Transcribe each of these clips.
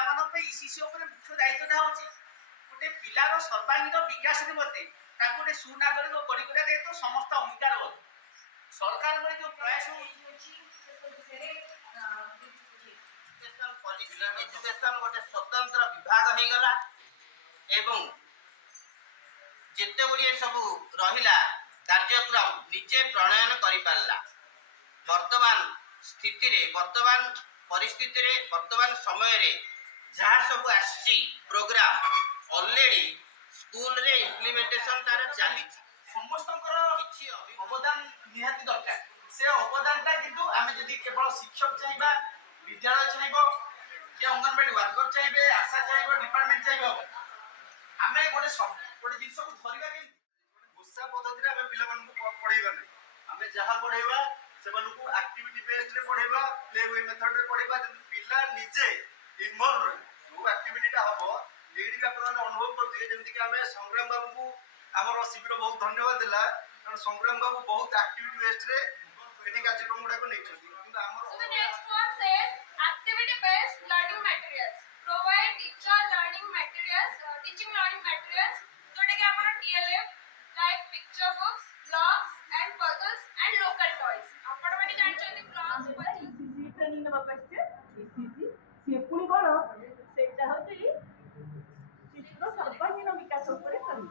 ପିଲାମାନଙ୍କ ଇସିସି ଉପରେ ମୁଖ୍ୟ ଦାୟିତ୍ୱଟା ହେଉଛି ଗୋଟେ ପିଲାର ସର୍ବାଙ୍ଗୀନ ବିକାଶ ନିମନ୍ତେ ତାକୁ ଗୋଟେ ସୁନାଗରିକ ଗଢ଼ିଗଢ଼ା ଦାୟିତ୍ୱ ସମସ୍ତ ଅଙ୍ଗୀକାରବଦ୍ଧ। ସରକାରଙ୍କର ଯେଉଁ ପ୍ରୟାସ एजुकेशन गोटे स्वतंत्र विभाग हो गला एवं जिते गुड़िए सब रहिला कार्यक्रम निजे प्रणयन कर पारला। वर्तमान स्थिति रे वर्तमान परिस्थिति रे वर्तमान समय रे जहाँ सब आसी प्रोग्राम ऑलरेडी स्कूल रे इम्प्लीमेंटेशन तार चली समस्त अवदान निहाती दरकार। से अवदानटा किंतु आमे जदि केवल शिक्षक चाहिए विद्यालय चाहिए कि अंगनवाड़ी वर्कर चाहिए आशा चाहिए डिपार्टमेंट चाहिए आम गोटे गोटे जिन को धरवा कि घोषा पद्धति आम पिला पढ़ेगा नहीं आम जहाँ पढ़ेगा से एक्टिविटी बेस्ड रे पढ़ेगा प्ले वे मेथड रे पढ़ेगा पिला निजे इनवॉल्व रहे जो एक्टिविटीटा हम ये अनुभव करते जमीक आम संग्राम बाबू को आम शिविर बहुत धन्यवाद देला कारण संग्राम बाबू बहुत एक्टिविटी बेस्ड रे ये कार्यक्रम गुड़ाक नहीं activity based learning materials provide teacher learning materials teaching learning materials Jote कि हमारा TLM like picture books blogs and puzzles and local toys आपण माने जानछथि blogs puzzles ट्रेनिंग नबा पछे इसीसी से पुणी कोन सेटा होती शिशुर सर्वांगीन विकास ऊपर करी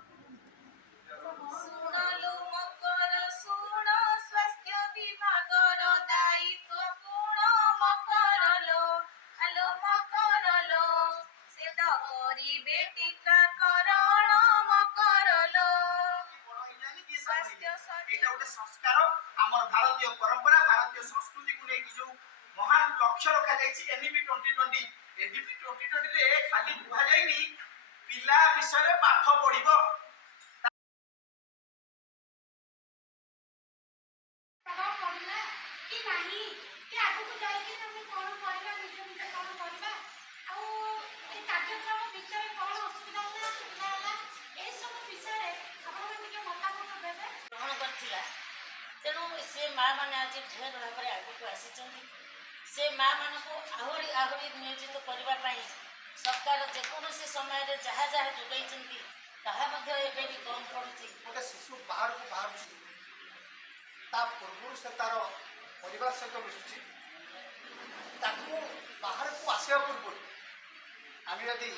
सुनालो मकर सुण स्वास्थ्य विभागर दायित्व पूर्ण मकरलो हेलो मकरलो सेटा करिबे टीकाकरण मकरलो स्वास्थ्य एटा गोटे संस्कार आमर भारतीय परंपरा भारतीय संस्कृति को लेकिन जो महान लक्ष्य रखा जायछि एनईपी 2020 एनईपी 2020 रे खाली बुझा जायनी पिला विषय रे पाठ पढिबो तेणु से माँ मैंने आज ढेर भाव में आगे आसी से माँ मान को आहरी आहरी नियोजित करने सरकार जेकोसी समय जहाँ जहाँ जोगाई भी कम पड़ुची गोटे शिशु बाहर को बाहर पूर्व से तार परिवार सहित मिशुची बाहर को आसवा पूर्व आम यदि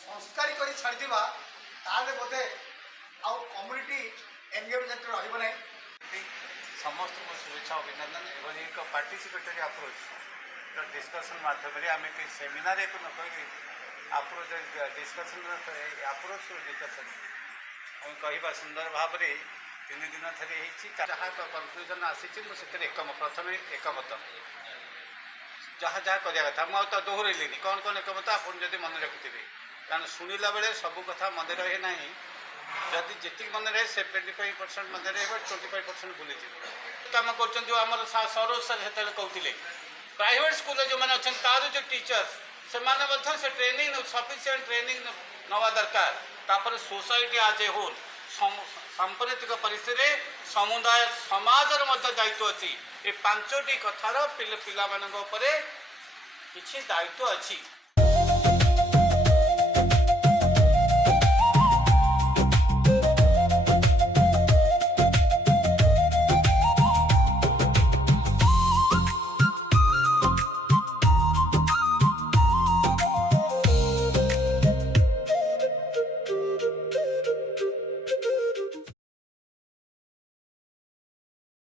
संस्कारी कर छाड़ीदा ताले बोधे आउ कम्युनिटी एंगेजमेंट रही समस्त को शुभेच्छा अभिनंदन एवं एक पार्टिसिपेटरी अप्रोच डिस्कसन माध्यम आम सेमिनार एक न कह अप्रोच डिस्कसन अप्रोच डिस्कसन आम कह सुंदर भाव में 3 दिन थी जहाँ कनक्लूजन आसी प्रथम एकमत जहाँ जहाँ करवा कथा मुझे तो दोहरैली कौन कौन एकमत आप मन रखिथे कारण शुणिला बेले सब कथा मन रहे ना जदि जी मन रहे 75% मन रहे 25% भूली कम कर सरोज सर से कहते प्राइवेट स्कूल जो मैंने अच्छा तार जो टीचर्स से ट्रेनिंग सफिशिएंट ट्रेनिंग नवा दरकार तापर सोसाइटी आज ए होल सांप्रतिक परिस्थिति समुदाय समाजर दायित्व अच्छी ये 5टी कथार पिला किसी दायित्व अच्छी।